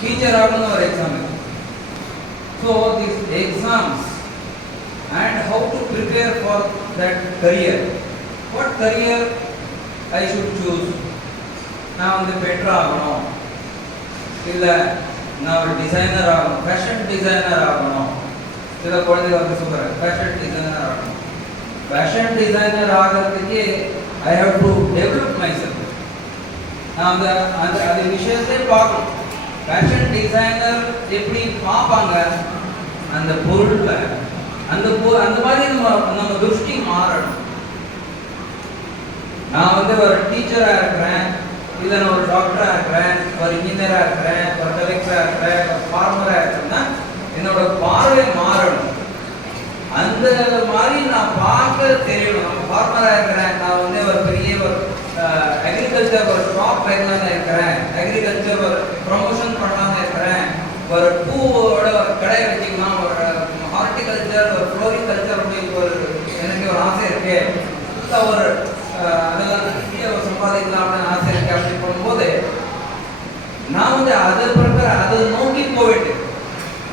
Teacher ஆகணும்னு ஒரு exam இருக்கு. So this exams and how to prepare for that career. What career I should choose? நான் வந்து better ஆகணும், இல்லை நான் ஒரு டிசைனர் ஆகணும், ஃபேஷன் டிசைனர் ஆகணும். சில குழந்தைங்க வந்து சொல்கிறாங்க ஃபேஷன் டிசைனர் ஆகணும். ஃபேஷன் டிசைனர் ஆகிறதுக்கு I have to develop myself. நான் அந்த அந்த அந்த விஷயத்தை பார்க்கணும். ஃபேஷன் டிசைனர் எப்படி பார்ப்பாங்க, அந்த பொருளில் அந்த மாதிரி நம்ம திருஷ்டி மாறணும். நான் வந்து ஒரு டீச்சராக இருக்கிறேன், இல்லை நான் ஒரு டாக்டராக இருக்கிறேன், ஒரு இன்ஜினியராக இருக்கிறேன், ஒரு கலெக்டராக இருக்கிறேன், ஒரு ஃபார்மராக இருக்கிறேன்னா என்னோட பார்வை மாறணும். அந்த மாதிரி நான் பார்க்க தெரியணும். நான் ஃபார்மராக இருக்கிறேன், நான் வந்து ஒரு பெரிய ஒரு அக்ரிகல்ச்சர் ஒரு ஷாப் வைக்கலான்னு இருக்கிறேன், அக்ரிகல்ச்சர் ஒரு ப்ரொமோஷன் பண்ணலான்னு இருக்கிறேன், ஒரு பூவோட ஒரு கடை வச்சுக்கலாம், ஒரு ஹார்டிகல்ச்சர் ஒரு ஃப்ளோரிகல்ச்சர் அப்படின்னு எனக்கு ஒரு ஆசை இருக்கு. ஒரு அதெல்லாம் சம்பாதிக்கலாம் அப்படின்னு